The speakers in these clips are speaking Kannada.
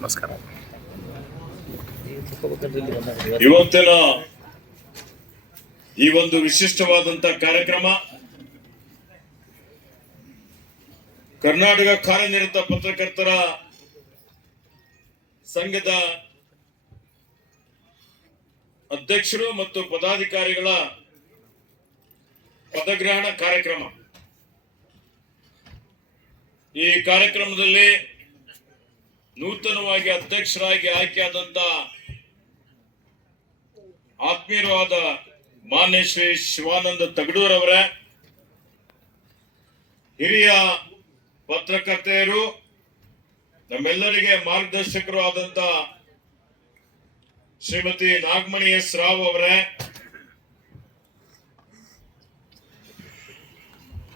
ನಮಸ್ಕಾರ. ಇವತ್ತಿನ ಈ ಒಂದು ವಿಶಿಷ್ಟವಾದಂತ ಕಾರ್ಯಕ್ರಮ ಕರ್ನಾಟಕ ಕಾರ್ಯನಿರತ ಪತ್ರಕರ್ತರ ಸಂಘದ ಅಧ್ಯಕ್ಷರು ಮತ್ತು ಪದಾಧಿಕಾರಿಗಳ ಪದಗ್ರಹಣ ಕಾರ್ಯಕ್ರಮ. ಈ ಕಾರ್ಯಕ್ರಮದಲ್ಲಿ ನೂತನವಾಗಿ ಅಧ್ಯಕ್ಷರಾಗಿ ಆಯ್ಕೆಯಾದಂತ ಆತ್ಮೀಯರಾದ ಮಾನ್ಯ ಶ್ರೀ ಶಿವಾನಂದ ತಗಡೂರವರ ಹಿರಿಯ ಪತ್ರಕರ್ತೆಯರು, ನಮ್ಮೆಲ್ಲರಿಗೆ ಮಾರ್ಗದರ್ಶಕರು ಆದಂತ ಶ್ರೀಮತಿ ನಾಗಮಣಿ ಎಸ್ ರಾವ್ ಅವರೇ,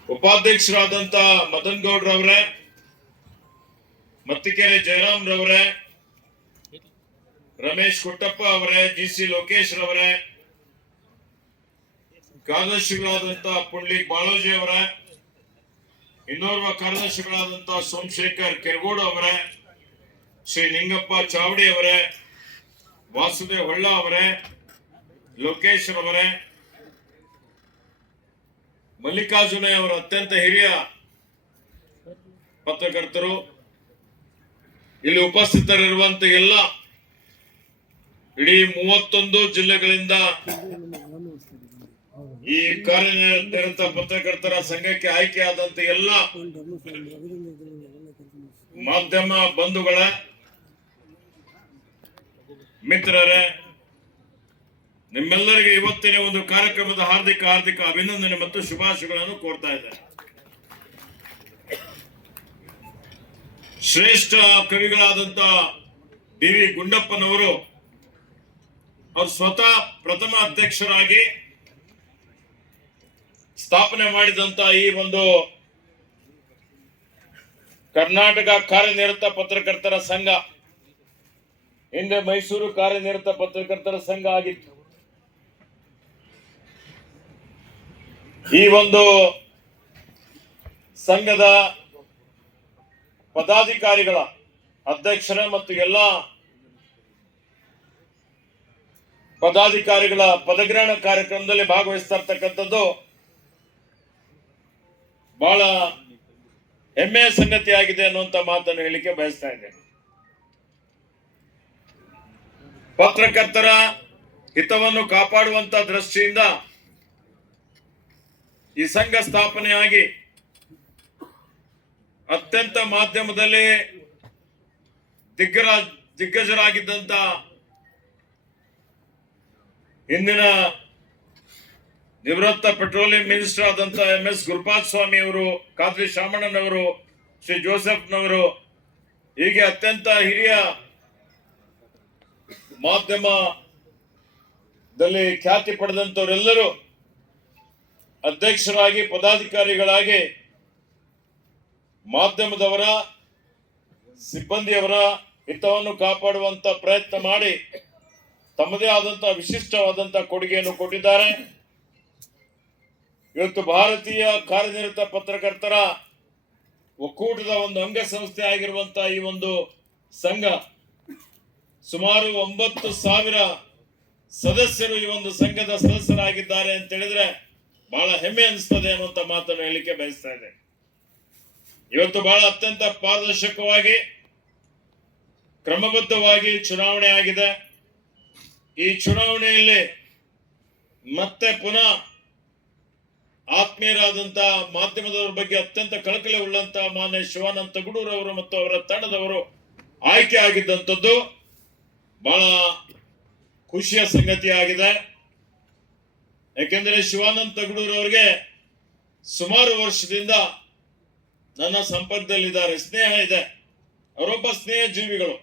ಉಪಾಧ್ಯಕ್ಷರಾದಂತ ಮದನ್ ಗೌಡ್ರವರೇ ಮತ್ತಿಕೆರೆ ಜಯರಾಮ್ ರವರೇ, ರಮೇಶ್ ಕುಟ್ಟಪ್ಪ ಅವರೇ, ಜಿ ಸಿ ಲೋಕೇಶ್ ರವರೇ ಕಾರ್ಯದರ್ಶಿಗಳಾದಂತಹ ಪುಂಡ್ಲಿಕ್ ಬಾಳೋಜಿ ಅವರೇ, ಇನ್ನೋರ್ವ ಕಾರ್ಯದರ್ಶಿಗಳಾದಂತಹ ಸೋಮಶೇಖರ್ ಕೆರಗೋಡು ಅವರೇ, ಶ್ರೀ ನಿಂಗಪ್ಪ ಚಾವಡಿ ಅವರೇ, ವಾಸುದೇವ್ ಹೊಳ್ಳ ಅವರೇ, ಲೋಕೇಶ್ ರವರೇ, ಮಲ್ಲಿಕಾರ್ಜುನ ಅವರ ಅತ್ಯಂತ ಹಿರಿಯ ಪತ್ರಕರ್ತರು ಇಲ್ಲಿ ಉಪಸ್ಥಿತರಿರುವಂತ ಎಲ್ಲ ಇಡೀ ಮೂವತ್ತೊಂದು ಜಿಲ್ಲೆಗಳಿಂದ ಈ ಕಾರ್ಯನಿರತ ಪತ್ರಕರ್ತರ ಸಂಘಕ್ಕೆ ಆಯ್ಕೆಯಾದಂತ ಎಲ್ಲ ಮಾಧ್ಯಮ ಬಂಧುಗಳ ಮಿತ್ರರೇ, ನಿಮ್ಮೆಲ್ಲರಿಗೆ ಇವತ್ತಿನ ಒಂದು ಕಾರ್ಯಕ್ರಮದ ಹಾರ್ದಿಕ ಹಾರ್ದಿಕ ಅಭಿನಂದನೆ ಮತ್ತು ಶುಭಾಶಯಗಳನ್ನು ಕೋರ್ತಾ ಇದ್ದಾರೆ ಶ್ರೇಷ್ಠ ಕವಿಗಳಾದಂತ ಡಿ ವಿ ಗುಂಡಪ್ಪನವರು ಅವರು ಸ್ವತಃ ಪ್ರಥಮ ಅಧ್ಯಕ್ಷರಾಗಿ ಸ್ಥಾಪನೆ ಮಾಡಿದಂತ ಈ ಒಂದು ಕರ್ನಾಟಕ ಕಾರ್ಯನಿರತ ಪತ್ರಕರ್ತರ ಸಂಘ ಹಿಂದೆ ಮೈಸೂರು ಕಾರ್ಯನಿರತ ಪತ್ರಕರ್ತರ ಸಂಘ ಆಗಿತ್ತು. ಈ ಒಂದು ಸಂಘದ ಪದಾಧಿಕಾರಿಗಳ ಅಧ್ಯಕ್ಷರ ಮತ್ತು ಎಲ್ಲ ಪದಾಧಿಕಾರಿಗಳ ಪದಗ್ರಹಣ ಕಾರ್ಯಕ್ರಮದಲ್ಲಿ ಭಾಗವಹಿಸ್ತಾ ಇರ್ತಕ್ಕಂಥದ್ದು ಬಹಳ ಹೆಮ್ಮೆಯ ಸಂಗತಿ ಆಗಿದೆ ಅನ್ನುವಂತ ಮಾತನ್ನು ಹೇಳಿಕೆ ಬಯಸ್ತಾ ಇದ್ದೇನೆ. ಪತ್ರಕರ್ತರ ಹಿತವನ್ನು ಕಾಪಾಡುವಂತ ದೃಷ್ಟಿಯಿಂದ ಈ ಸಂಘ ಸ್ಥಾಪನೆಯಾಗಿ ಅತ್ಯಂತ ಮಾಧ್ಯಮದಲ್ಲಿ ದಿಗ್ಗರ ದಿಗ್ಗಜರಾಗಿದ್ದಂತ ಇಂದಿನ ನಿವೃತ್ತ ಪೆಟ್ರೋಲಿಯಂ ಮಿನಿಸ್ಟರ್ ಆದಂತ ಎಂ ಎಸ್ ಗುರುಪಾದ್ ಸ್ವಾಮಿ ಅವರು ಖಾದ್ರಿ ಶಾಮಣ್ಣನವರು, ಶ್ರೀ ಜೋಸೆಫ್ನವರು, ಹೀಗೆ ಅತ್ಯಂತ ಹಿರಿಯ ಮಾಧ್ಯಮದಲ್ಲಿ ಖ್ಯಾತಿ ಪಡೆದಂತವರೆಲ್ಲರೂ ಅಧ್ಯಕ್ಷರಾಗಿ, ಪದಾಧಿಕಾರಿಗಳಾಗಿ ಮಾಧ್ಯಮದವರ, ಸಿಬ್ಬಂದಿಯವರ ಹಿತವನ್ನು ಕಾಪಾಡುವಂತ ಪ್ರಯತ್ನ ಮಾಡಿ ತಮ್ಮದೇ ಆದಂತಹ ವಿಶಿಷ್ಟವಾದಂತಹ ಕೊಡುಗೆಯನ್ನು ಕೊಟ್ಟಿದ್ದಾರೆ. ಇವತ್ತು ಭಾರತೀಯ ಕಾರ್ಯನಿರತ ಪತ್ರಕರ್ತರ ಒಕ್ಕೂಟದ ಒಂದು ಅಂಗಸಂಸ್ಥೆ ಆಗಿರುವಂತಹ ಈ ಒಂದು ಸಂಘ, ಸುಮಾರು ಒಂಬತ್ತು ಸಾವಿರ ಸದಸ್ಯರು ಈ ಒಂದು ಸಂಘದ ಸದಸ್ಯರಾಗಿದ್ದಾರೆ ಅಂತ ಹೇಳಿದ್ರೆ ಬಹಳ ಹೆಮ್ಮೆ ಅನಿಸ್ತದೆ ಅನ್ನುವಂತ ಮಾತನ್ನು ಹೇಳಲಿಕ್ಕೆ ಬಯಸ್ತಾ ಇದೆ ಇವತ್ತು ಬಹಳ ಅತ್ಯಂತ ಪಾರದರ್ಶಕವಾಗಿ, ಕ್ರಮಬದ್ಧವಾಗಿ ಚುನಾವಣೆ ಆಗಿದೆ. ಈ ಚುನಾವಣೆಯಲ್ಲಿ ಮತ್ತೆ ಪುನಃ ಆತ್ಮೀಯರಾದಂಥ ಮಾಧ್ಯಮದವರ ಬಗ್ಗೆ ಅತ್ಯಂತ ಕಳಕಳಿ ಉಳ್ಳಂತ ಮಾನ್ಯ ಶಿವಾನಂದ ತಗಡೂರವರು ಮತ್ತು ಅವರ ತಂಡದವರು ಆಯ್ಕೆ ಆಗಿದ್ದಂಥದ್ದು ಬಹಳ ಖುಷಿಯ ಸಂಗತಿ ಆಗಿದೆ. ಯಾಕೆಂದರೆ ಶಿವಾನಂದ ತಗಡೂರವರಿಗೆ ಸುಮಾರು ವರ್ಷದಿಂದ ನನ್ನ ಸಂಪರ್ಕದಲ್ಲಿದ್ದಾರೆ, ಸ್ನೇಹ ಇದೆ. ಅವರೊಬ್ಬ ಸ್ನೇಹ ಜೀವಿಗಳು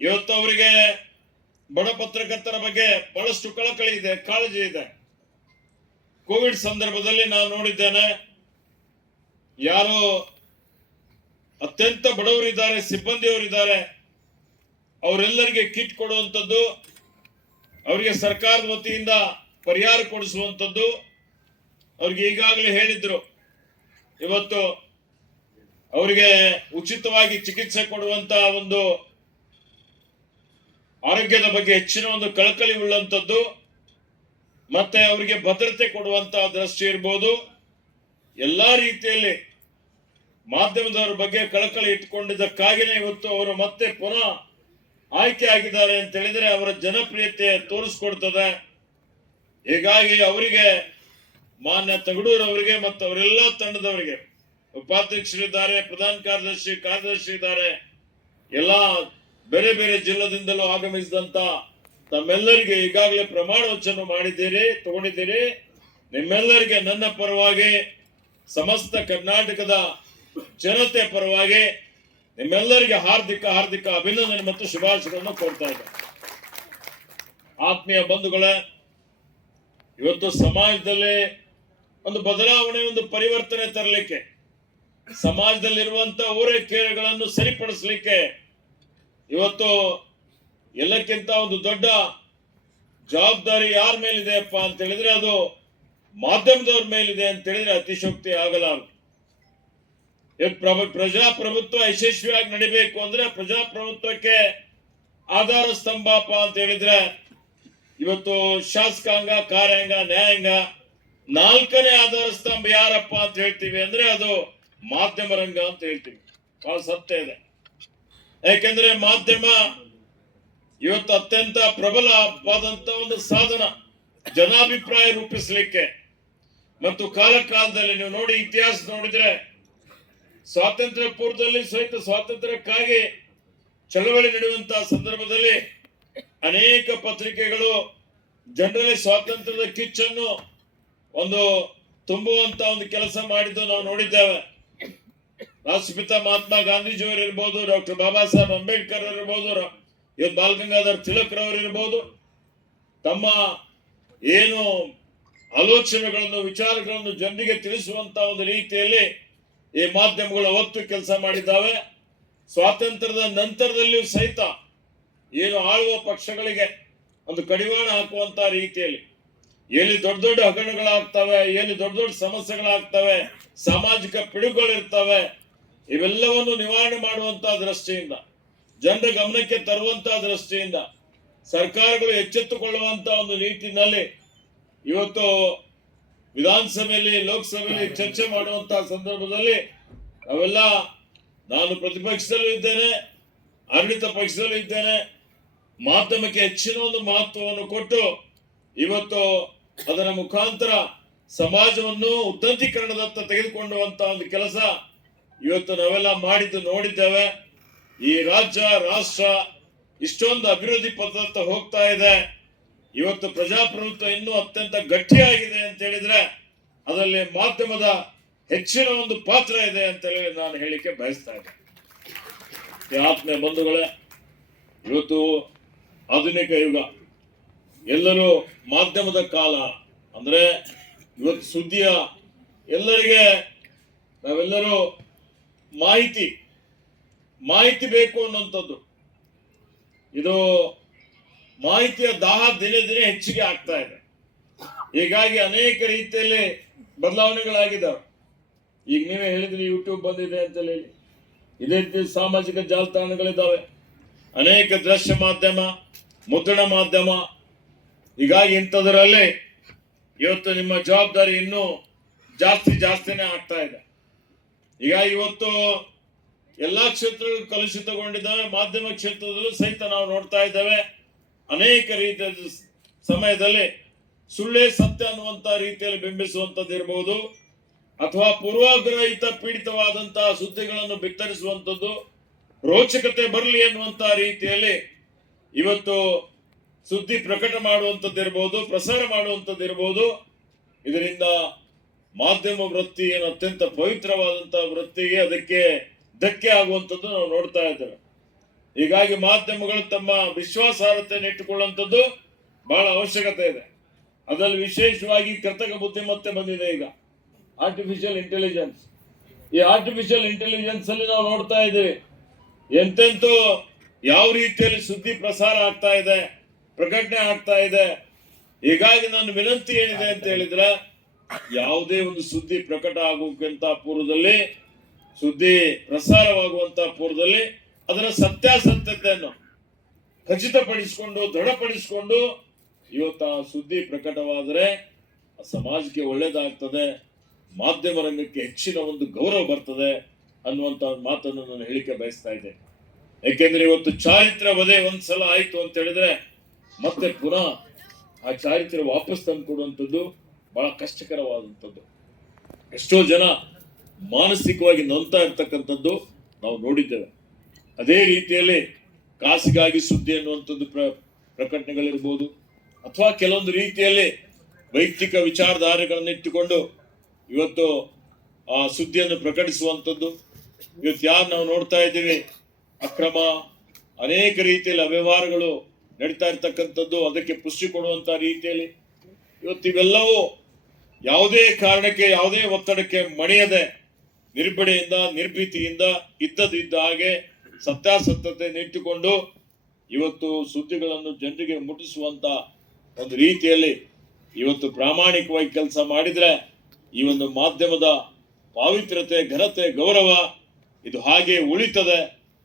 ಇವತ್ತು ಅವರಿಗೆ ಬಡ ಪತ್ರಕರ್ತರ ಬಗ್ಗೆ ಬಹಳಷ್ಟು ಕಳಕಳಿ ಇದೆ, ಕಾಳಜಿ ಇದೆ. ಕೋವಿಡ್ ಸಂದರ್ಭದಲ್ಲಿ ನಾನು ನೋಡಿದ್ದೇನೆ, ಯಾರೋ ಅತ್ಯಂತ ಬಡವರಿದ್ದಾರೆ, ಸಿಬ್ಬಂದಿಯವರಿದ್ದಾರೆ. ಅವರೆಲ್ಲರಿಗೆ ಕಿಟ್ ಕೊಡುವಂಥದ್ದು, ಅವರಿಗೆ ಸರ್ಕಾರದ ವತಿಯಿಂದ ಪರಿಹಾರ ಕೊಡಿಸುವಂಥದ್ದು. ಅವ್ರಿಗೆ ಈಗಾಗಲೇ ಹೇಳಿದ್ರು ಇವತ್ತು ಅವರಿಗೆ ಉಚಿತವಾಗಿ ಚಿಕಿತ್ಸೆ ಕೊಡುವಂತ ಒಂದು ಆರೋಗ್ಯದ ಬಗ್ಗೆ ಹೆಚ್ಚಿನ ಒಂದು ಕಳಕಳಿ ಉಳ್ಳಂಥದ್ದು. ಮತ್ತೆ ಅವರಿಗೆ ಭದ್ರತೆ ಕೊಡುವಂತ ದೃಷ್ಟಿ ಇರ್ಬೋದು. ಎಲ್ಲಾ ರೀತಿಯಲ್ಲಿ ಮಾಧ್ಯಮದವರ ಬಗ್ಗೆ ಕಳಕಳಿ ಇಟ್ಕೊಂಡಿದ್ದಕ್ಕಾಗಿನೇ ಇವತ್ತು ಅವರು ಮತ್ತೆ ಪುನಃ ಆಯ್ಕೆ ಆಗಿದ್ದಾರೆ ಅಂತ ಹೇಳಿದ್ರೆ ಅವರ ಜನಪ್ರಿಯತೆ ತೋರಿಸ್ಕೊಡ್ತದೆ. ಹೀಗಾಗಿ ಅವರಿಗೆ ಮಾನ್ಯ ತಗಡೂರ್ ಅವರಿಗೆ ಮತ್ತು ಅವರೆಲ್ಲ ತಂಡದವರಿಗೆ ಉಪಾಧ್ಯಕ್ಷರಿದ್ದಾರೆ, ಪ್ರಧಾನ ಕಾರ್ಯದರ್ಶಿ ಕಾರ್ಯದರ್ಶಿ ಇದ್ದಾರೆ. ಎಲ್ಲ ಬೇರೆ ಬೇರೆ ಜಿಲ್ಲೆದಿಂದಲೂ ಆಗಮಿಸಿದಂತ ತಮ್ಮೆಲ್ಲರಿಗೆ ಈಗಾಗಲೇ ಪ್ರಮಾಣ ವಚನ ಮಾಡಿದ್ದೀರಿ, ತಗೊಂಡಿದ್ದೀರಿ. ನಿಮ್ಮೆಲ್ಲರಿಗೆ ನನ್ನ ಪರವಾಗಿ, ಸಮಸ್ತ ಕರ್ನಾಟಕದ ಜನತೆ ಪರವಾಗಿ ನಿಮ್ಮೆಲ್ಲರಿಗೆ ಹಾರ್ದಿಕ ಹಾರ್ದಿಕ ಅಭಿನಂದನೆ ಮತ್ತು ಶುಭಾಶಯಗಳನ್ನು ಕೊಡ್ತಾ ಇದ್ದೆ. ಆತ್ಮೀಯ ಬಂಧುಗಳೇ, ಇವತ್ತು ಸಮಾಜದಲ್ಲಿ ಒಂದು ಬದಲಾವಣೆ, ಒಂದು ಪರಿವರ್ತನೆ ತರಲಿಕ್ಕೆ, ಸಮಾಜದಲ್ಲಿರುವಂತ ಓರೈಕೆಗಳನ್ನು ಸರಿಪಡಿಸಲಿಕ್ಕೆ ಇವತ್ತು ಎಲ್ಲಕ್ಕಿಂತ ಒಂದು ದೊಡ್ಡ ಜವಾಬ್ದಾರಿ ಯಾರ ಮೇಲಿದೆಯಪ್ಪ ಅಂತ ಹೇಳಿದ್ರೆ ಅದು ಮಾಧ್ಯಮದವ್ರ ಮೇಲಿದೆ ಅಂತ ಹೇಳಿದ್ರೆ ಅತಿಶೋಕ್ತಿ ಆಗಲಾರದು. ಪ್ರಜಾಪ್ರಭುತ್ವ ಯಶಸ್ವಿಯಾಗಿ ನಡಿಬೇಕು ಅಂದ್ರೆ ಪ್ರಜಾಪ್ರಭುತ್ವಕ್ಕೆ ಆಧಾರ ಸ್ತಂಭಪ್ಪ ಅಂತ ಹೇಳಿದ್ರೆ ಇವತ್ತು ಶಾಸಕಾಂಗ, ಕಾರ್ಯಾಂಗ, ನ್ಯಾಯಾಂಗ ನಾಲ್ಕನೇ ಆಧಾರ ಸ್ತಂಭ ಯಾರಪ್ಪ ಅಂತ ಹೇಳ್ತೀವಿ ಅಂದ್ರೆ ಅದು ಮಾಧ್ಯಮ ರಂಗ ಅಂತ ಹೇಳ್ತೀವಿ. ಬಹಳ ಸತ್ಯ ಇದೆ. ಯಾಕೆಂದ್ರೆ ಮಾಧ್ಯಮ ಇವತ್ತು ಅತ್ಯಂತ ಪ್ರಬಲವಾದಂತ ಒಂದು ಸಾಧನ. ಜನಾಭಿಪ್ರಾಯ ರೂಪಿಸಲಿಕ್ಕೆ. ಮತ್ತು ಕಾಲ ಕಾಲದಲ್ಲಿ ನೀವು ನೋಡಿ ಇತಿಹಾಸ ನೋಡಿದ್ರೆ ಸ್ವಾತಂತ್ರ್ಯ ಪೂರ್ವದಲ್ಲಿ ಸಹಿತ ಸ್ವಾತಂತ್ರ್ಯಕ್ಕಾಗಿ ಚಳವಳಿ ನಡೆಯುವಂತಹ ಸಂದರ್ಭದಲ್ಲಿ ಅನೇಕ ಪತ್ರಿಕೆಗಳು ಜನರಲ್ಲಿ ಸ್ವಾತಂತ್ರ್ಯದ ಕಿಚ್ಚನ್ನು ಒಂದು ತುಂಬುವಂತ ಒಂದು ಕೆಲಸ ಮಾಡಿದ್ದು ನಾವು ನೋಡಿದ್ದೇವೆ. ರಾಷ್ಟ್ರಪಿತ ಮಹಾತ್ಮ ಗಾಂಧೀಜಿಯವರು ಇರ್ಬೋದು, ಡಾಕ್ಟರ್ ಬಾಬಾ ಸಾಹೇಬ್ ಅಂಬೇಡ್ಕರ್ ಇರ್ಬೋದು ಇವತ್ತು ಬಾಲ್ ಗಂಗಾಧರ್ ತಿಲಕ್ ರವರು ಇರ್ಬೋದು, ತಮ್ಮ ಏನು ಆಲೋಚನೆಗಳನ್ನು, ವಿಚಾರಗಳನ್ನು ಜನರಿಗೆ ತಿಳಿಸುವಂತ ಒಂದು ರೀತಿಯಲ್ಲಿ ಈ ಮಾಧ್ಯಮಗಳು ಅವತ್ತು ಕೆಲಸ ಮಾಡಿದ್ದಾವೆ. ಸ್ವಾತಂತ್ರ್ಯದ ನಂತರದಲ್ಲಿಯೂ ಸಹಿತ ಏನು ಆಳುವ ಪಕ್ಷಗಳಿಗೆ ಒಂದು ಕಡಿವಾಣ ಹಾಕುವಂತ ರೀತಿಯಲ್ಲಿ ಎಲ್ಲಿ ದೊಡ್ಡ ದೊಡ್ಡ ಹಗರಣಗಳಾಗ್ತವೆ, ಎಲ್ಲಿ ದೊಡ್ಡ ದೊಡ್ಡ ಸಮಸ್ಯೆಗಳಾಗ್ತವೆ, ಸಾಮಾಜಿಕ ಪಿಡುಗಳಿರ್ತವೆ ಇವೆಲ್ಲವನ್ನು ನಿವಾರಣೆ ಮಾಡುವಂತ ದೃಷ್ಟಿಯಿಂದ, ಜನರ ಗಮನಕ್ಕೆ ತರುವಂತ ದೃಷ್ಟಿಯಿಂದ ಸರ್ಕಾರಗಳು ಎಚ್ಚೆತ್ತುಕೊಳ್ಳುವಂತ ಒಂದು ನಿಟ್ಟಿನಲ್ಲಿ ಇವತ್ತು ವಿಧಾನಸಭೆಯಲ್ಲಿ, ಲೋಕಸಭೆಯಲ್ಲಿ ಚರ್ಚೆ ಮಾಡುವಂತಹ ಸಂದರ್ಭದಲ್ಲಿ ನಾವೆಲ್ಲ, ನಾನು ಪ್ರತಿಪಕ್ಷದಲ್ಲೂ ಇದ್ದೇನೆ, ಆಡಳಿತ ಪಕ್ಷದಲ್ಲೂ ಇದ್ದೇನೆ, ಮಾಧ್ಯಮಕ್ಕೆ ಹೆಚ್ಚಿನ ಒಂದು ಮಹತ್ವವನ್ನು ಕೊಟ್ಟು ಇವತ್ತು ಅದರ ಮುಖಾಂತರ ಸಮಾಜವನ್ನು ಉನ್ನತೀಕರಣದತ್ತ ತೆಗೆದುಕೊಂಡುವಂತ ಒಂದು ಕೆಲಸ ಇವತ್ತು ನಾವೆಲ್ಲ ಮಾಡಿದ್ದು ನೋಡಿದ್ದೇವೆ. ಈ ರಾಜ್ಯ, ರಾಷ್ಟ್ರ ಇಷ್ಟೊಂದು ಅಭಿವೃದ್ಧಿ ಪಥದತ್ತ ಹೋಗ್ತಾ ಇದೆ. ಇವತ್ತು ಪ್ರಜಾಪ್ರಭುತ್ವ ಇನ್ನೂ ಅತ್ಯಂತ ಗಟ್ಟಿಯಾಗಿದೆ ಅಂತ ಹೇಳಿದ್ರೆ ಅದರಲ್ಲಿ ಮಾಧ್ಯಮದ ಹೆಚ್ಚಿನ ಒಂದು ಪಾತ್ರ ಇದೆ ಅಂತ ಹೇಳಿ ನಾನು ಹೇಳಿಕೆ ಬಯಸ್ತಾ ಇದ್ದೆ ಈ ಆತ್ಮೀಯ ಬಂಧುಗಳೇ, ಇವತ್ತು ಆಧುನಿಕ ಯುಗ. ಎಲ್ಲರೂ ಮಾಧ್ಯಮದ ಕಾಲ, ಅಂದ್ರೆ ಇವತ್ತು ಸುದ್ದಿಯ ಎಲ್ಲರಿಗೆ ನಾವೆಲ್ಲರೂ ಮಾಹಿತಿ ಮಾಹಿತಿ ಬೇಕು ಅನ್ನುವಂಥದ್ದು. ಇದು ಮಾಹಿತಿಯ ದಾಹ ದಿನೇ ದಿನೇ ಹೆಚ್ಚಿಗೆ ಆಗ್ತಾ ಇದೆ. ಹೀಗಾಗಿ ಅನೇಕ ರೀತಿಯಲ್ಲಿ ಬದಲಾವಣೆಗಳಾಗಿದ್ದಾವೆ. ಈಗ ನೀವೇ ಹೇಳಿದ್ರಿ ಯೂಟ್ಯೂಬ್ ಬಂದಿದೆ ಅಂತ ಹೇಳಿ ಇದೇ ರೀತಿ ಸಾಮಾಜಿಕ ಜಾಲತಾಣಗಳಿದ್ದಾವೆ. ಅನೇಕ ದೃಶ್ಯ ಮಾಧ್ಯಮ, ಮುದ್ರಣ ಮಾಧ್ಯಮ ಹೀಗಾಗಿ ಇಂಥದ್ರಲ್ಲಿ ಇವತ್ತು ನಿಮ್ಮ ಜವಾಬ್ದಾರಿ ಇನ್ನೂ ಜಾಸ್ತಿ ಜಾಸ್ತಿನೇ ಆಗ್ತಾ ಇದೆ. ಈಗ ಇವತ್ತು ಎಲ್ಲಾ ಕ್ಷೇತ್ರಗಳು ಕಲುಷಿತಗೊಂಡಿದ್ದಾವೆ, ಮಾಧ್ಯಮ ಕ್ಷೇತ್ರದಲ್ಲೂ ಸಹಿತ ನಾವು ನೋಡ್ತಾ ಇದ್ದೇವೆ. ಅನೇಕ ರೀತಿಯ ಸಮಯದಲ್ಲಿ ಸುಳ್ಳೇ ಸತ್ಯ ಅನ್ನುವಂತ ರೀತಿಯಲ್ಲಿ ಬಿಂಬಿಸುವಂಥದ್ದು ಇರಬಹುದು ಅಥವಾ ಪೂರ್ವಾಗ್ರಹಿತ ಪೀಡಿತವಾದಂತಹ ಸುದ್ದಿಗಳನ್ನು ಬಿತ್ತರಿಸುವಂಥದ್ದು, ರೋಚಕತೆ ಬರಲಿ ಅನ್ನುವಂತ ರೀತಿಯಲ್ಲಿ ಇವತ್ತು ಸುದ್ದಿ ಪ್ರಕಟ ಮಾಡುವಂಥದ್ದು ಇರ್ಬೋದು ಪ್ರಸಾರ ಮಾಡುವಂಥದ್ದು ಇರ್ಬೋದು ಇದರಿಂದ ಮಾಧ್ಯಮ ವೃತ್ತಿ ಏನು ಅತ್ಯಂತ ಪವಿತ್ರವಾದಂತಹ ವೃತ್ತಿಗೆ ಅದಕ್ಕೆ ಧಕ್ಕೆ ಆಗುವಂಥದ್ದು ನಾವು ನೋಡ್ತಾ ಇದ್ದೇವೆ. ಹೀಗಾಗಿ ಮಾಧ್ಯಮಗಳು ತಮ್ಮ ವಿಶ್ವಾಸಾರ್ಹತೆಯನ್ನು ಇಟ್ಟುಕೊಳ್ಳುವಂಥದ್ದು ಬಹಳ ಅವಶ್ಯಕತೆ ಇದೆ. ಅದರಲ್ಲಿ ವಿಶೇಷವಾಗಿ ಕೃತಕ ಬುದ್ಧಿಮತ್ತೆ ಬಂದಿದೆ ಈಗ. ಆರ್ಟಿಫಿಷಿಯಲ್ ಇಂಟೆಲಿಜೆನ್ಸ್ ಈ ಆರ್ಟಿಫಿಷಿಯಲ್ ಇಂಟೆಲಿಜೆನ್ಸ್ ಅಲ್ಲಿ ನಾವು ನೋಡ್ತಾ ಇದ್ದೀವಿ. ಎಂತೆಂತೂ ಯಾವ ರೀತಿಯಲ್ಲಿ ಸುದ್ದಿ ಪ್ರಸಾರ ಆಗ್ತಾ ಇದೆ. ಪ್ರಕಟಣೆ ಆಗ್ತಾ ಇದೆ. ಹೀಗಾಗಿ ನನ್ನ ವಿನಂತಿ ಏನಿದೆ ಅಂತ ಹೇಳಿದ್ರೆ ಯಾವುದೇ ಒಂದು ಸುದ್ದಿ ಪ್ರಕಟ ಆಗೋಕ್ಕಿಂತ ಪೂರ್ವದಲ್ಲಿ ಸುದ್ದಿ ಪ್ರಸಾರವಾಗುವಂತ ಪೂರ್ವದಲ್ಲಿ ಅದರ ಸತ್ಯಾಸತ್ಯತೆಯನ್ನು ಖಚಿತಪಡಿಸಿಕೊಂಡು ದೃಢಪಡಿಸಿಕೊಂಡು ಇವತ್ತು ಆ ಸುದ್ದಿ ಪ್ರಕಟವಾದರೆ ಸಮಾಜಕ್ಕೆ ಒಳ್ಳೇದಾಗ್ತದೆ ಮಾಧ್ಯಮ ರಂಗಕ್ಕೆ ಹೆಚ್ಚಿನ ಒಂದು ಗೌರವ ಬರ್ತದೆ ಅನ್ನುವಂತ ಮಾತನ್ನು ನಾನು ಹೇಳಿಕೆ ಬಯಸ್ತಾ ಇದ್ದೆ ಯಾಕೆಂದ್ರೆ ಇವತ್ತು ಚಾರಿತ್ರ ವಧೆ ಒಂದ್ಸಲ ಆಯ್ತು ಅಂತ ಹೇಳಿದ್ರೆ ಮತ್ತೆ ಪುನಃ ಆ ಚಾರಿತ್ರ್ಯ ವಾಪಸ್ ತಂದು ಕೊಡುವಂಥದ್ದು ಬಹಳ ಕಷ್ಟಕರವಾದಂಥದ್ದು. ಎಷ್ಟೋ ಜನ ಮಾನಸಿಕವಾಗಿ ನೊಂತಾ ಇರ್ತಕ್ಕಂಥದ್ದು ನಾವು ನೋಡಿದ್ದೇವೆ. ಅದೇ ರೀತಿಯಲ್ಲಿ ಕಾಸಿಗಾಗಿ ಸುದ್ದಿ ಅನ್ನುವಂಥದ್ದು ಪ್ರ, ಪ್ರಕಟಣೆಗಳಿರ್ಬೋದು, ಅಥವಾ ಕೆಲವೊಂದು ರೀತಿಯಲ್ಲಿ ವೈಯಕ್ತಿಕ ವಿಚಾರಧಾರೆಗಳನ್ನು ಇಟ್ಟುಕೊಂಡು ಇವತ್ತು ಆ ಸುದ್ದಿಯನ್ನು ಪ್ರಕಟಿಸುವಂಥದ್ದು. ಇವತ್ತು ಯಾರು ನಾವು ನೋಡ್ತಾ ಇದ್ದೀವಿ, ಅಕ್ರಮ, ಅನೇಕ ರೀತಿಯಲ್ಲಿ ಅವ್ಯವಹಾರಗಳು ನಡೀತಾ ಇರ್ತಕ್ಕಂಥದ್ದು ಅದಕ್ಕೆ ಪುಷ್ಟಿ ಕೊಡುವಂತ ರೀತಿಯಲ್ಲಿ ಇವತ್ತಿವೆಲ್ಲವೂ ಯಾವುದೇ ಕಾರಣಕ್ಕೆ, ಯಾವುದೇ ಒತ್ತಡಕ್ಕೆ ಮಣಿಯದೆ ನಿರ್ಬಡೆಯಿಂದ ನಿರ್ಭೀತಿಯಿಂದ ಇದ್ದದಿದ್ದ ಹಾಗೆ ಸತ್ಯಾಸತ್ಯತೆ ನಿಟ್ಟುಕೊಂಡು ಇವತ್ತು ಸುದ್ದಿಗಳನ್ನು ಜನರಿಗೆ ಮುಟ್ಟಿಸುವಂತ ಒಂದು ರೀತಿಯಲ್ಲಿ ಇವತ್ತು ಪ್ರಾಮಾಣಿಕವಾಗಿ ಕೆಲಸ ಮಾಡಿದರೆ ಈ ಒಂದು ಮಾಧ್ಯಮದ ಪಾವಿತ್ರ್ಯತೆ, ಘನತೆ, ಗೌರವ ಇದು ಹಾಗೆ ಉಳಿತದೆ.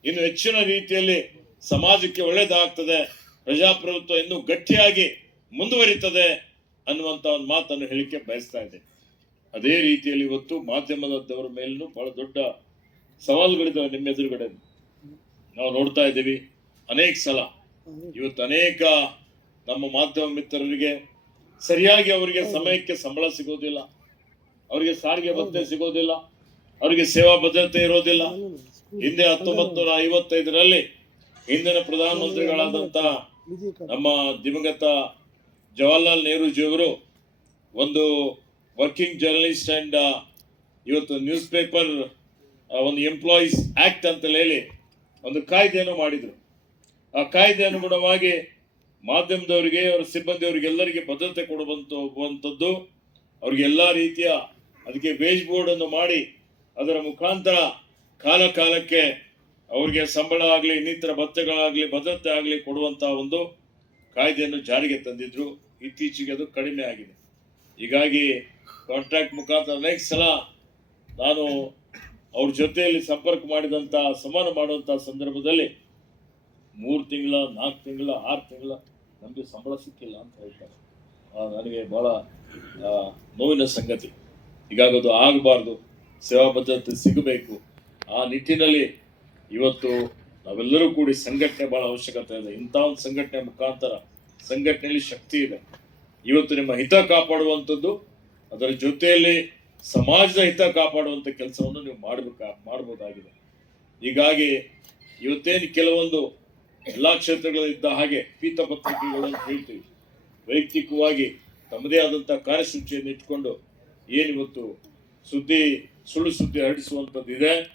ಇನ್ನು ಹೆಚ್ಚಿನ ರೀತಿಯಲ್ಲಿ ಸಮಾಜಕ್ಕೆ ಒಳ್ಳೆಯದಾಗ್ತದೆ ಪ್ರಜಾಪ್ರಭುತ್ವ ಇನ್ನೂ ಗಟ್ಟಿಯಾಗಿ ಮುಂದುವರಿತದೆ ಅನ್ನುವಂಥ ಒಂದು ಮಾತನ್ನು ಹೇಳಿಕೆ ಬಯಸ್ತಾ ಇದೆ ಅದೇ ರೀತಿಯಲ್ಲಿ ಇವತ್ತು ಮಾಧ್ಯಮದವರ ಮೇಲೂ ಬಹಳ ದೊಡ್ಡ ಸವಾಲುಗಳಿದ್ದಾವೆ ನಿಮ್ಮ ಎದುರುಗಡೆ. ನಾವು ನೋಡ್ತಾ ಇದ್ದೀವಿ, ಅನೇಕ ಸಲ, ಇವತ್ತು ಅನೇಕ ನಮ್ಮ ಮಾಧ್ಯಮ ಮಿತ್ರರಿಗೆ ಸರಿಯಾಗಿ ಅವರಿಗೆ ಸಮಯಕ್ಕೆ ಸಂಬಳ ಸಿಗೋದಿಲ್ಲ, ಅವರಿಗೆ ಸಾರಿಗೆ ಭದ್ರತೆ ಸಿಗೋದಿಲ್ಲ, ಅವರಿಗೆ ಸೇವಾ ಭದ್ರತೆ ಇರೋದಿಲ್ಲ. ಹಿಂದೆ ಹತ್ತೊಂಬತ್ತು ನೂರ ಐವತ್ತೈದರಲ್ಲಿ ಹಿಂದಿನ ಪ್ರಧಾನಮಂತ್ರಿಗಳಾದಂತ ನಮ್ಮ ದಿವಂಗತ ಜವಾಹರ್ಲಾಲ್ ನೆಹರೂಜಿಯವರು ಒಂದು ವರ್ಕಿಂಗ್ ಜರ್ನಲಿಸ್ಟ್ ಅಂಡ್ ಇವತ್ತು ನ್ಯೂಸ್ ಪೇಪರ್ ಒಂದು ಎಂಪ್ಲಾಯೀಸ್ ಆಕ್ಟ್ ಅಂತ ಹೇಳಿ ಒಂದು ಕಾಯ್ದೆಯನ್ನು ಮಾಡಿದರು. ಆ ಕಾಯ್ದೆ ಅನುಗುಣವಾಗಿ ಮಾಧ್ಯಮದವರಿಗೆ, ಅವರ ಸಿಬ್ಬಂದಿಯವರಿಗೆಲ್ಲರಿಗೆ ಭದ್ರತೆ ಕೊಡುವಂಥದ್ದು ಅವ್ರಿಗೆಲ್ಲ ರೀತಿಯ ಅದಕ್ಕೆ ವೇಜ್ ಬೋರ್ಡನ್ನು ಮಾಡಿ ಅದರ ಮುಖಾಂತರ ಕಾಲ ಕಾಲಕ್ಕೆ ಅವ್ರಿಗೆ ಸಂಬಳ ಆಗಲಿ ಇನ್ನಿತರ ಭತ್ತಗಳಾಗಲಿ ಭದ್ರತೆ ಆಗಲಿ ಕೊಡುವಂಥ ಒಂದು ಕಾಯ್ದೆಯನ್ನು ಜಾರಿಗೆ ತಂದಿದ್ರು. ಇತ್ತೀಚೆಗೆ ಅದು ಕಡಿಮೆ ಆಗಿದೆ. ಹೀಗಾಗಿ ಕಾಂಟ್ರಾಕ್ಟ್ ಮುಖಾಂತರ ಅನೇಕ ಸಲ ನಾನು ಅವ್ರ ಜೊತೆಯಲ್ಲಿ ಸಂಪರ್ಕ ಮಾಡಿದಂಥ ಸಮಾನ ಮಾಡುವಂಥ ಸಂದರ್ಭದಲ್ಲಿ ಮೂರು ತಿಂಗಳ ನಾಲ್ಕು ತಿಂಗಳ ಆರು ತಿಂಗಳ ನಮಗೆ ಸಂಬಳ ಸಿಕ್ಕಿಲ್ಲ ಅಂತ ಹೇಳ್ತಾರೆ. ನನಗೆ ಆ, ನೋವಿನ ಸಂಗತಿ. ಹೀಗಾಗಿ ಆಗಬಾರ್ದು. ಸೇವಾ ಭದ್ರತೆ ಸಿಗಬೇಕು. ಆ ನಿಟ್ಟಿನಲ್ಲಿ ಇವತ್ತು ನಾವೆಲ್ಲರೂ ಕೂಡಿ ಸಂಘಟನೆ ಬಹಳ ಅವಶ್ಯಕತೆ ಇದೆ. ಇಂಥ ಒಂದು ಸಂಘಟನೆ ಮುಖಾಂತರ ಸಂಘಟನೆಯಲ್ಲಿ ಶಕ್ತಿ ಇದೆ. ಇವತ್ತು ನಿಮ್ಮ ಹಿತ ಕಾಪಾಡುವಂಥದ್ದು, ಅದರ ಜೊತೆಯಲ್ಲಿ ಸಮಾಜದ ಹಿತ ಕಾಪಾಡುವಂಥ ಕೆಲಸವನ್ನು ನೀವು ಮಾಡಬೇಕಾ ಮಾಡಬಹುದಾಗಿದೆ ಹೀಗಾಗಿ ಇವತ್ತೇನು ಕೆಲವೊಂದು ಎಲ್ಲಾ ಕ್ಷೇತ್ರಗಳಲ್ಲಿದ್ದ ಹಾಗೆ ಪೀತಪತ್ರಿಕೆಗಳು ಅಂತ ಹೇಳ್ತೀವಿ. ವೈಯಕ್ತಿಕವಾಗಿ ತಮ್ಮದೇ ಆದಂಥ ಕಾರ್ಯಸೂಚಿಯನ್ನು ಇಟ್ಕೊಂಡು ಏನಿವತ್ತು ಸುದ್ದಿ, ಸುಳ್ಳು ಸುದ್ದಿ ಹರಡಿಸುವಂಥದ್ದು ಇದೆ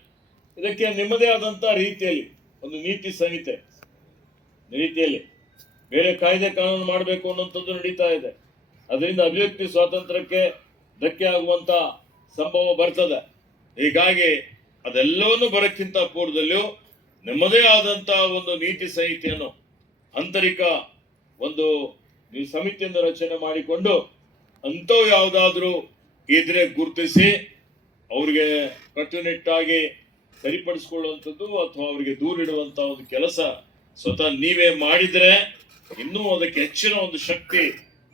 ಇದಕ್ಕೆ ನಿಮ್ಮದೇ ಆದಂಥ ರೀತಿಯಲ್ಲಿ, ಒಂದು ನೀತಿ ಸಂಹಿತೆ ರೀತಿಯಲ್ಲಿ ಬೇರೆ ಕಾಯ್ದೆ ಕಾನೂನು ಮಾಡಬೇಕು ಅನ್ನುವಂಥದ್ದು ನಡೀತಾ ಇದೆ. ಅದರಿಂದ ಅಭಿವ್ಯಕ್ತಿ ಸ್ವಾತಂತ್ರ್ಯಕ್ಕೆ ಧಕ್ಕೆ ಆಗುವಂತ ಸಂಭವ ಬರ್ತದೆ. ಹೀಗಾಗಿ ಅದೆಲ್ಲವನ್ನು ಬರೋಕ್ಕಿಂತ ಪೂರ್ವದಲ್ಲಿಯೂ ನಿಮ್ಮದೇ ಆದಂತ ಒಂದು ನೀತಿ ಸಂಹಿತೆಯನ್ನು ಆಂತರಿಕ ಒಂದು ನೀವು ಸಮಿತಿಯನ್ನು ರಚನೆ ಮಾಡಿಕೊಂಡು ಅಂಥವು ಯಾವುದಾದ್ರೂ ಇದ್ರೆ ಗುರುತಿಸಿ, ಅವ್ರಿಗೆ ಕಟ್ಟುನಿಟ್ಟಾಗಿ ಸರಿಪಡಿಸಿಕೊಳ್ಳುವಂಥದ್ದು ಅಥವಾ ಅವರಿಗೆ ದೂರಿಡುವಂಥ ಒಂದು ಕೆಲಸ ಸ್ವತಃ ನೀವೇ ಮಾಡಿದರೆ ಇನ್ನೂ ಅದಕ್ಕೆ ಹೆಚ್ಚಿನ ಒಂದು ಶಕ್ತಿ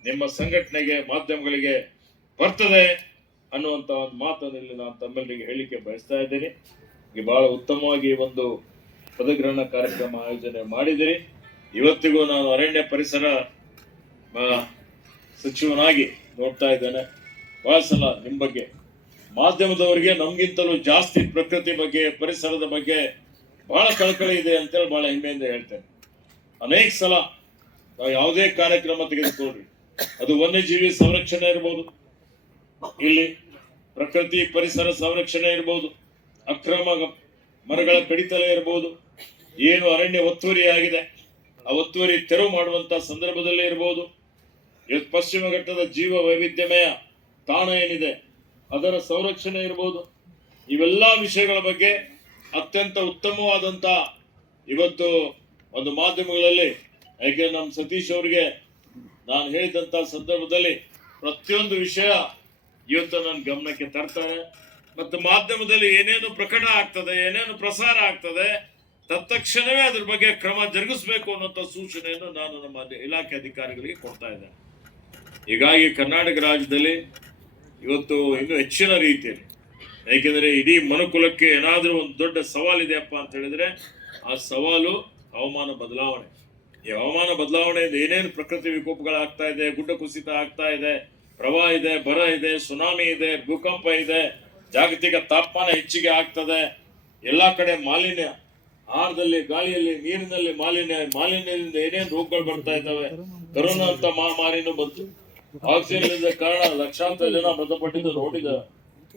ನಿಮ್ಮ ಸಂಘಟನೆಗೆ, ಮಾಧ್ಯಮಗಳಿಗೆ ಬರ್ತದೆ ಅನ್ನುವಂಥ ಒಂದು ಮಾತನ್ನು ಇಲ್ಲಿ ನಾನು ತಮ್ಮೆಲ್ಲರಿಗೆ ಹೇಳಲಿಕ್ಕೆ ಬಯಸ್ತಾ ಇದ್ದೀನಿ. ಈ ಬಹಳ ಉತ್ತಮವಾಗಿ ಒಂದು ಪದಗ್ರಹಣ ಕಾರ್ಯಕ್ರಮ ಆಯೋಜನೆ ಮಾಡಿದಿರಿ. ಇವತ್ತಿಗೂ ನಾನು ಅರಣ್ಯ ಪರಿಸರ ಸಚಿವನಾಗಿ ನೋಡ್ತಾ ಇದ್ದೇನೆ. ಬಹಳ ಸಲ ನಿಮ್ಮ ಬಗ್ಗೆ ಮಾಧ್ಯಮದವರಿಗೆ ನಮಗಿಂತಲೂ ಜಾಸ್ತಿ ಪ್ರಕೃತಿ ಬಗ್ಗೆ, ಪರಿಸರದ ಬಗ್ಗೆ ಬಹಳ ಕಳಕಳಿ ಇದೆ ಅಂತೇಳಿ ಬಹಳ ಹೆಮ್ಮೆಯಿಂದ ಹೇಳ್ತೇನೆ. ಅನೇಕ ಸಲ ನಾವು ಯಾವುದೇ ಕಾರ್ಯಕ್ರಮ ತೆಗೆದುಕೊಳ್ಳ್ರಿ ಅದು ವನ್ಯಜೀವಿ ಸಂರಕ್ಷಣೆ ಇರ್ಬೋದು. ಇಲ್ಲಿ ಪ್ರಕೃತಿ ಪರಿಸರ ಸಂರಕ್ಷಣೆ ಇರ್ಬೋದು. ಅಕ್ರಮ ಮರಗಳ ಕಡಿತಲ ಇರ್ಬೋದು. ಏನು ಅರಣ್ಯ ಒತ್ತುವರಿ ಆಗಿದೆ. ಆ ಒತ್ತುವರಿ ತೆರವು ಮಾಡುವಂತ ಸಂದರ್ಭದಲ್ಲಿ ಇರ್ಬೋದು. ಇವತ್ತು ಪಶ್ಚಿಮ ಘಟ್ಟದ ಜೀವ ವೈವಿಧ್ಯಮಯ ತಾಣ ಏನಿದೆ. ಅದರ ಸಂರಕ್ಷಣೆ ಇರ್ಬೋದು. ಇವೆಲ್ಲ ವಿಷಯಗಳ ಬಗ್ಗೆ ಅತ್ಯಂತ ಉತ್ತಮವಾದಂತ ಇವತ್ತು ಒಂದು ಮಾಧ್ಯಮಗಳಲ್ಲಿ ಯಾಕೆ ನಮ್ಮ ಸತೀಶ್ ಅವರಿಗೆ ನಾನು ಹೇಳಿದಂತ ಸಂದರ್ಭದಲ್ಲಿ ಪ್ರತಿಯೊಂದು ವಿಷಯ ಇವತ್ತು ನನ್ನ ಗಮನಕ್ಕೆ ತರ್ತಾರೆ. ಮತ್ತು ಮಾಧ್ಯಮದಲ್ಲಿ ಏನೇನು ಪ್ರಕಟ ಆಗ್ತದೆ, ಏನೇನು ಪ್ರಸಾರ ಆಗ್ತದೆ, ತತ್ಕ್ಷಣವೇ ಅದ್ರ ಬಗ್ಗೆ ಕ್ರಮ ಜರುಗಿಸಬೇಕು ಅನ್ನುವಂಥ ಸೂಚನೆಯನ್ನು ನಾನು ನಮ್ಮ ಇಲಾಖೆ ಅಧಿಕಾರಿಗಳಿಗೆ ಕೊಡ್ತಾ ಇದ್ದೇನೆ. ಹೀಗಾಗಿ ಕರ್ನಾಟಕ ರಾಜ್ಯದಲ್ಲಿ ಇವತ್ತು ಇನ್ನೂ ಹೆಚ್ಚಿನ ರೀತಿಯಲ್ಲಿ. ಏಕೆಂದರೆ ಇಡೀ ಮನುಕುಲಕ್ಕೆ ಏನಾದರೂ ಒಂದು ದೊಡ್ಡ ಸವಾಲಿದೆಯಪ್ಪ ಅಂತ ಹೇಳಿದ್ರೆ ಆ ಸವಾಲು ಹವಾಮಾನ ಬದಲಾವಣೆ. ಈ ಹವಾಮಾನ ಬದಲಾವಣೆಯಿಂದ ಏನೇನು ಪ್ರಕೃತಿ ವಿಕೋಪಗಳಾಗ್ತಾ ಇದೆ, ಗುಡ್ಡ ಕುಸಿತ ಆಗ್ತಾ ಇದೆ, ಪ್ರವಾಹ ಇದೆ, ಬರ ಇದೆ, ಸುನಾಮಿ ಇದೆ, ಭೂಕಂಪ ಇದೆ, ಜಾಗತಿಕ ತಾಪಮಾನ ಹೆಚ್ಚಿಗೆ ಆಗ್ತದೆ, ಎಲ್ಲಾ ಕಡೆ ಮಾಲಿನ್ಯ. ಆಹಾರದಲ್ಲಿ ಗಾಳಿಯಲ್ಲಿ, ನೀರಿನಲ್ಲಿ ಮಾಲಿನ್ಯ, ಮಾಲಿನ್ಯದಿಂದ ಏನೇನು ರೋಗಗಳು ಬರ್ತಾ ಇದ್ದಾವೆ? ಕರೋನಾ ಅಂತ ಮಹಾಮಾರಿನೂ ಬಂತು. ಆಕ್ಸಿಜನ್ ಇಲ್ಲದ ಕಾರಣ ಲಕ್ಷಾಂತರ ಜನ ಮೃತಪಟ್ಟಿದ್ದು ನೋಡಿದ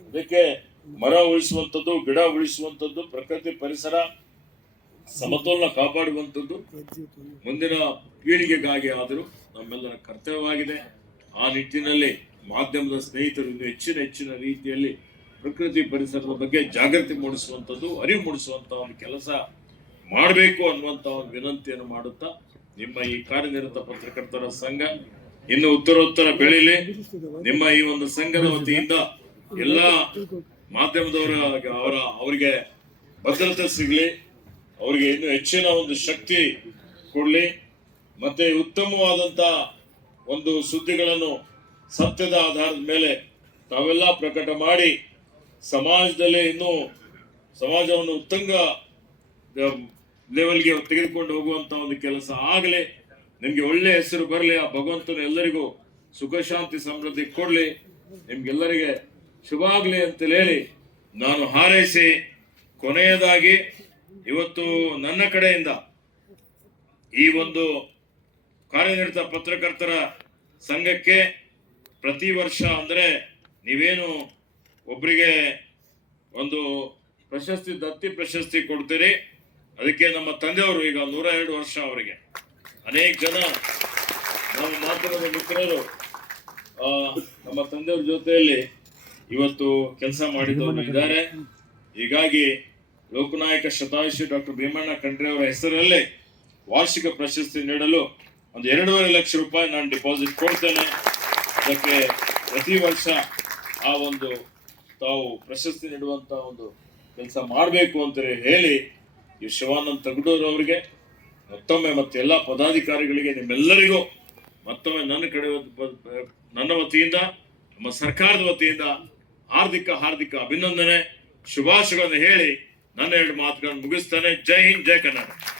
ಅದಕ್ಕೆ ಮರ ಉಳಿಸುವಂಥದ್ದು, ಗಿಡ ಉಳಿಸುವಂಥದ್ದು, ಪ್ರಕೃತಿ ಪರಿಸರ ಸಮತೋಲನ ಕಾಪಾಡುವಂಥದ್ದು ಮುಂದಿನ ಪೀಳಿಗೆಗಾಗಿ ಆದರೂ ನಮ್ಮೆಲ್ಲರ ಕರ್ತವ್ಯವಾಗಿದೆ. ಆ ನಿಟ್ಟಿನಲ್ಲಿ ಮಾಧ್ಯಮದ ಸ್ನೇಹಿತರು ಹೆಚ್ಚಿನ ಹೆಚ್ಚಿನ ರೀತಿಯಲ್ಲಿ ಪ್ರಕೃತಿ ಪರಿಸರದ ಬಗ್ಗೆ ಜಾಗೃತಿ ಮೂಡಿಸುವಂಥದ್ದು, ಅರಿವು ಮೂಡಿಸುವಂತ ಒಂದು ಕೆಲಸ ಮಾಡಬೇಕು ಅನ್ನುವಂತ ಒಂದು ವಿನಂತಿಯನ್ನು ಮಾಡುತ್ತಾ ನಿಮ್ಮ ಈ ಕಾರ್ಯನಿರತ ಪತ್ರಕರ್ತರ ಸಂಘ ಇನ್ನು ಉತ್ತರೋತ್ತರ ಬೆಳೀಲಿ ನಿಮ್ಮ ಈ ಒಂದು ಸಂಘದ ವತಿಯಿಂದ ಎಲ್ಲ ಮಾಧ್ಯಮದವರ, ಅವರ, ಅವರಿಗೆ ಭದ್ರತೆ ಸಿಗ್ಲಿ, ಅವರಿಗೆ ಇನ್ನು ಹೆಚ್ಚಿನ ಒಂದು ಶಕ್ತಿ ಕೊಡ್ಲಿ. ಮತ್ತೆ ಉತ್ತಮವಾದಂತ ಒಂದು ಸುದ್ದಿಗಳನ್ನು ಸತ್ಯದ ಆಧಾರದ ಮೇಲೆ ತಾವೆಲ್ಲ ಪ್ರಕಟ ಮಾಡಿ ಸಮಾಜದಲ್ಲಿ ಇನ್ನೂ ಸಮಾಜವನ್ನು ಉತ್ತಂಗ ಲೆವೆಲ್ಗೆ ತೆಗೆದುಕೊಂಡು ಹೋಗುವಂತ ಒಂದು ಕೆಲಸ ಆಗಲಿ. ನಿಮ್ಗೆ ಒಳ್ಳೆ ಹೆಸರು ಬರಲಿ, ಆ ಭಗವಂತನ ಎಲ್ಲರಿಗೂ ಸುಖ, ಶಾಂತಿ, ಸಮೃದ್ಧಿ ಕೊಡ್ಲಿ. ನಿಮ್ಗೆಲ್ಲರಿಗೆ ಶುಭ ಆಗಲಿ ಅಂತ ಹೇಳಿ ನಾನು ಹಾರೈಸಿ ಕೊನೆಯದಾಗಿ ಇವತ್ತು ನನ್ನ ಕಡೆಯಿಂದ ಈ ಒಂದು ಕಾರ್ಯನಿರತ ಪತ್ರಕರ್ತರ ಸಂಘಕ್ಕೆ ಪ್ರತಿ ವರ್ಷ ಅಂದ್ರೆ ನೀವೇನು ಒಬ್ಬರಿಗೆ ಒಂದು ಪ್ರಶಸ್ತಿ, ದತ್ತಿ ಪ್ರಶಸ್ತಿ ಕೊಡ್ತೀರಿ? ಅದಕ್ಕೆ ನಮ್ಮ ತಂದೆಯವರು ಈಗ ನೂರ ಎರಡು ವರ್ಷ ಅವರಿಗೆ. ಅನೇಕ ಜನ ನಮ್ಮ ಮಾಧ್ಯಮದ ಮಿತ್ರರು ನಮ್ಮ ತಂದೆಯವ್ರ ಜೊತೆಯಲ್ಲಿ ಇವತ್ತು ಕೆಲಸ ಮಾಡಿದವರು ಇದ್ದಾರೆ. ಹೀಗಾಗಿ ಲೋಕನಾಯಕ ಶತಾಯುಷಿ ಡಾಕ್ಟರ್ ಭೀಮಣ್ಣ ಖಂಡ್ರೆ ಅವರ ಹೆಸರಲ್ಲೇ ವಾರ್ಷಿಕ ಪ್ರಶಸ್ತಿ ನೀಡಲು ಒಂದು ಎರಡೂವರೆ ಲಕ್ಷ ರೂಪಾಯಿ ನಾನು ಡಿಪಾಸಿಟ್ ಕೊಡ್ತೇನೆ. ಅದಕ್ಕೆ ಪ್ರತಿ ವರ್ಷ ಆ ಒಂದು ತಾವು ಪ್ರಶಸ್ತಿ ನೀಡುವಂತ ಒಂದು ಕೆಲಸ ಮಾಡಬೇಕು ಅಂತ ಹೇಳಿ ಈ ಶಿವಾನಂದ್ ತಗಡೂರ್ ಅವರಿಗೆ ಮತ್ತೊಮ್ಮೆ ಮತ್ತೆ ಎಲ್ಲಾ ಪದಾಧಿಕಾರಿಗಳಿಗೆ ನಿಮ್ಮೆಲ್ಲರಿಗೂ ಮತ್ತೊಮ್ಮೆ ನನ್ನ ಕಡೆ ನನ್ನ ವತಿಯಿಂದ, ನಮ್ಮ ಸರ್ಕಾರದ ವತಿಯಿಂದ ಹಾರ್ದಿಕ ಹಾರ್ದಿಕ ಅಭಿನಂದನೆ, ಶುಭಾಶಯಗಳನ್ನು ಹೇಳಿ ನನ್ನ ಎರಡು ಮಾತುಗಳನ್ನು ಮುಗಿಸ್ತಾನೆ. ಜೈ ಹಿಂದ್, ಜೈ ಕರ್ನಾಟಕ.